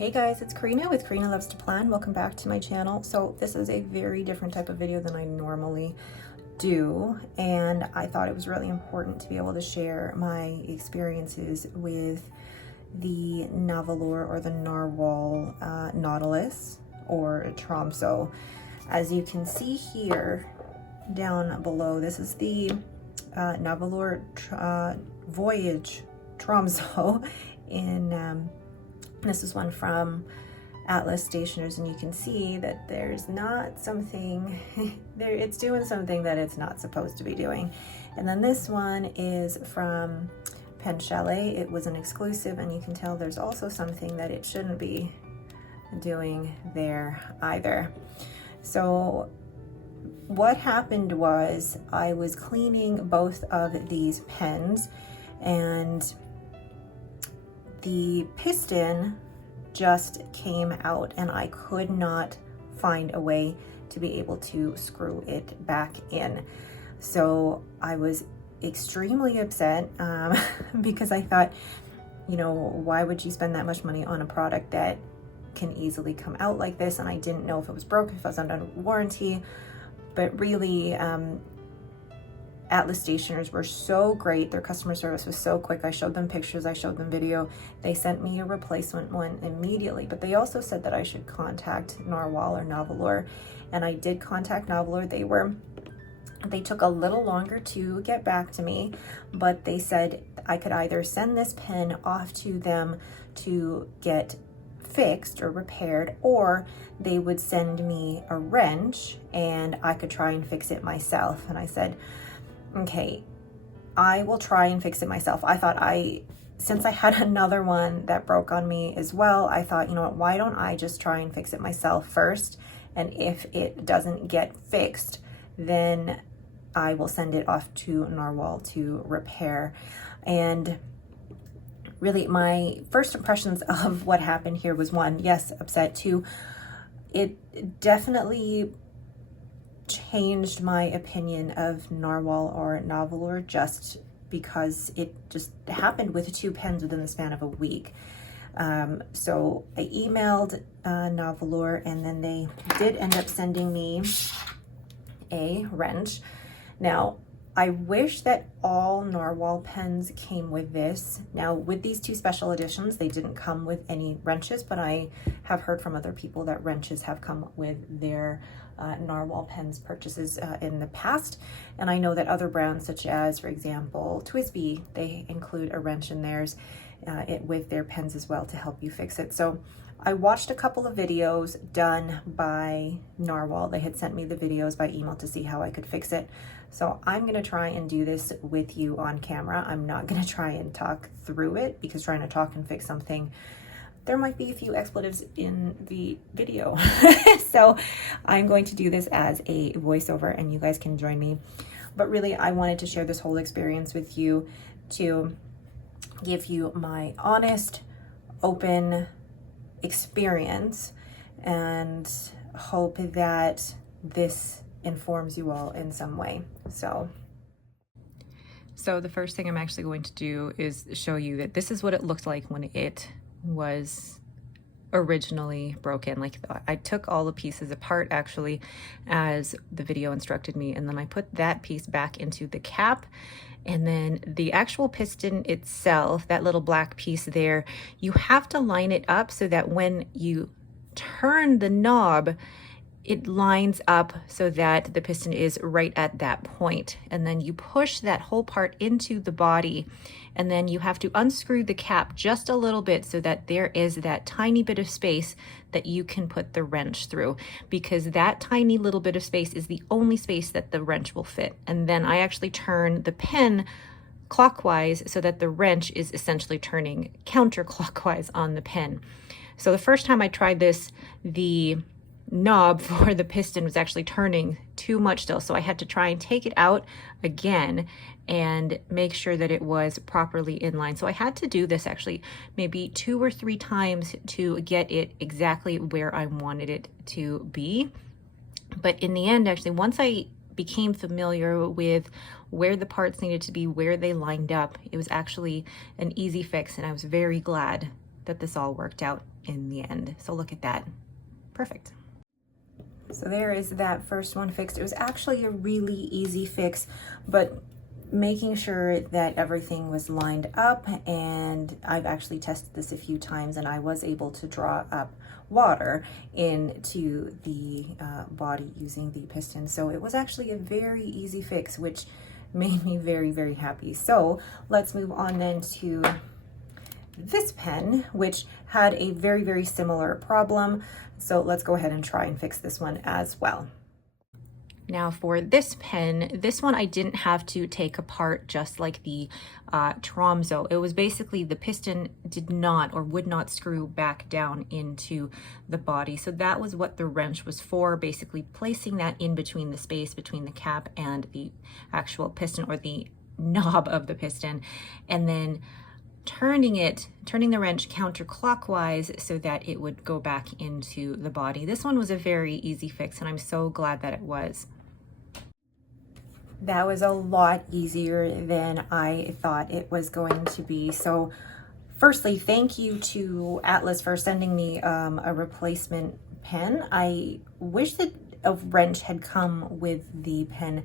Hey guys, it's Karina with Karina Loves to Plan. Welcome back to my channel. So this is a very different type of video than I normally do, and I thought it was really important to be able to share my experiences with the Nahvalur or the Narwhal Nautilus or Tromso. As you can see here down below, this is the Nahvalur Voyage Tromso in this is one from Atlas Stationers, and you can see that there's not something there, it's doing something that it's not supposed to be doing. And then this one is from PenChalet. It was an exclusive, and you can tell there's also something that it shouldn't be doing there either. So what happened was I was cleaning both of these pens, and the piston just came out and I could not find a way to be able to screw it back in. So I was extremely upset because I thought, you know, why would you spend that much money on a product that can easily come out like this? And I didn't know if it was broken, if it was under warranty, but really Atlas Stationers were so great. Their customer service was so quick. I showed them pictures, I showed them video. They sent me a replacement one immediately, but they also said that I should contact Narwhal or Nahvalur, and I did contact Nahvalur. They took a little longer to get back to me, but they said I could either send this pen off to them to get fixed or repaired, or they would send me a wrench and I could try and fix it myself. And I said, okay, I will try and fix it myself. I thought since I had another one that broke on me as well, I thought, you know what, why don't I just try and fix it myself first? And if it doesn't get fixed, then I will send it off to Narwhal to repair. And really my first impressions of what happened here was, one, yes, upset. Two, it definitely changed my opinion of Narwhal or Nahvalur, just because it just happened with two pens within the span of a week. So I emailed Nahvalur, and then they did end up sending me a wrench. Now, I wish that all Narwhal pens came with this. Now, with these two special editions, they didn't come with any wrenches, but I have heard from other people that wrenches have come with their Narwhal pens purchases in the past. And I know that other brands, such as, for example, TWSBI, they include a wrench in theirs with their pens as well to help you fix it. So I watched a couple of videos done by Narwhal. They had sent me the videos by email to see how I could fix it. So I'm gonna try and do this with you on camera. I'm not gonna try and talk through it, because trying to talk and fix something, there might be a few expletives in the video. So I'm going to do this as a voiceover, and you guys can join me. But really, I wanted to share this whole experience with you to give you my honest, open experience, and hope that this informs you all in some way. So the first thing I'm actually going to do is show you that this is what it looked like when it was originally broken. Like, I took all the pieces apart actually as the video instructed me, and then I put that piece back into the cap. And then the actual piston itself, that little black piece there, you have to line it up so that when you turn the knob, it lines up so that the piston is right at that point. And then you push that whole part into the body, and then you have to unscrew the cap just a little bit so that there is that tiny bit of space that you can put the wrench through, because that tiny little bit of space is the only space that the wrench will fit. And then I actually turn the pen clockwise so that the wrench is essentially turning counterclockwise on the pen. So the first time I tried this, the knob for the piston was actually turning too much still, so I had to try and take it out again and make sure that it was properly in line. So I had to do this actually maybe 2 or 3 times to get it exactly where I wanted it to be. But in the end, actually, once I became familiar with where the parts needed to be, where they lined up, it was actually an easy fix, and I was very glad that this all worked out in the end. So look at that. Perfect. So there is that first one fixed. It was actually a really easy fix, but making sure that everything was lined up, and I've actually tested this a few times, and I was able to draw up water into the body using the piston. So it was actually a very easy fix, which made me very, very happy. So let's move on then to this pen, which had a very, very similar problem. So let's go ahead and try and fix this one as well. Now for this pen, this one I didn't have to take apart just like the Tromso. It was basically the piston did not or would not screw back down into the body. So that was what the wrench was for, basically placing that in between the space between the cap and the actual piston, or the knob of the piston, and then turning the wrench counterclockwise so that it would go back into the body. This one was a very easy fix, and I'm so glad that it was. That was a lot easier than I thought it was going to be. So firstly, thank you to Atlas for sending me a replacement pen. I wish that a wrench had come with the pen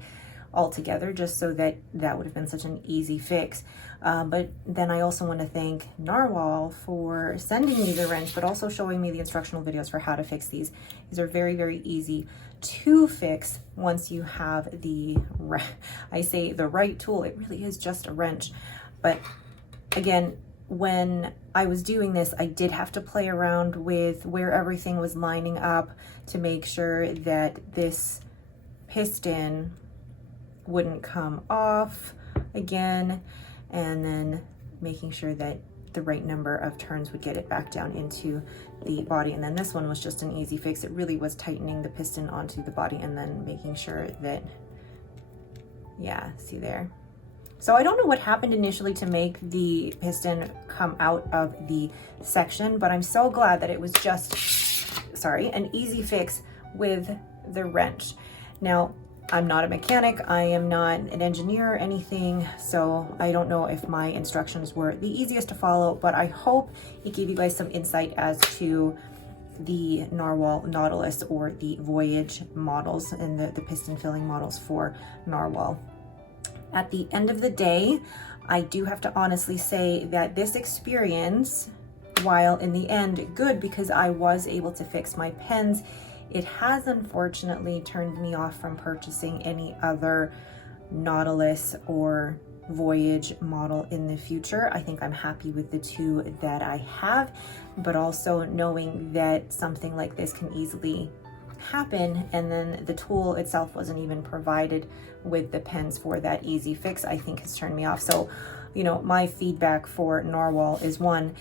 altogether, just so that would have been such an easy fix. But then I also want to thank Nahvalur for sending me the wrench, but also showing me the instructional videos for how to fix these. These are very, very easy to fix once you have the, I say the right tool. It really is just a wrench. But again, when I was doing this, I did have to play around with where everything was lining up to make sure that this piston wouldn't come off again, and then making sure that the right number of turns would get it back down into the body. And then this one was just an easy fix. It really was tightening the piston onto the body and then making sure that, yeah, see there. So I don't know what happened initially to make the piston come out of the section, but I'm so glad that it was just, sorry, an easy fix with the wrench. Now, I'm not a mechanic, I am not an engineer or anything, so I don't know if my instructions were the easiest to follow, but I hope it gave you guys some insight as to the Narwhal Nautilus, or the Voyage models, and the piston filling models for Narwhal. At the end of the day, I do have to honestly say that this experience, while in the end good because I was able to fix my pens, it has unfortunately turned me off from purchasing any other Nautilus or Voyage model in the future. I think I'm happy with the two that I have, but also knowing that something like this can easily happen, and then the tool itself wasn't even provided with the pens for that easy fix, I think has turned me off. So, you know, my feedback for Narwhal is, one,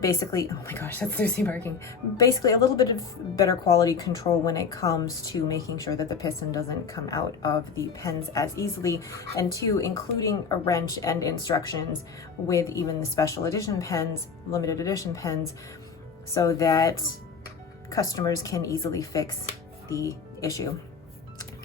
basically, oh my gosh, that's Lucy barking, basically a little bit of better quality control when it comes to making sure that the piston doesn't come out of the pens as easily, and two, including a wrench and instructions with even the special edition pens, limited edition pens, so that customers can easily fix the issue.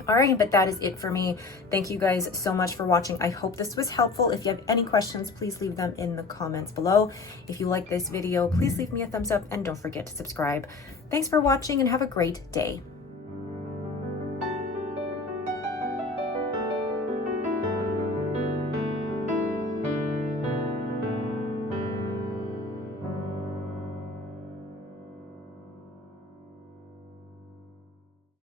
All right, but that is it for me. Thank you guys so much for watching. I hope this was helpful. If you have any questions, please leave them in the comments below. If you like this video, please leave me a thumbs up and don't forget to subscribe. Thanks for watching and have a great day.